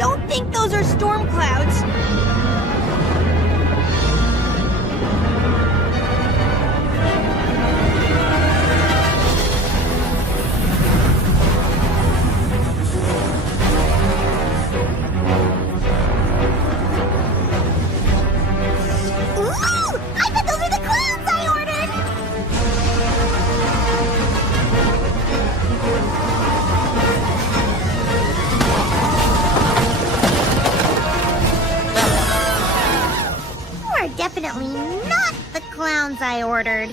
don't think those are storm clouds. Ooh! I bet those are the clowns I ordered! Are definitely not the clowns I ordered.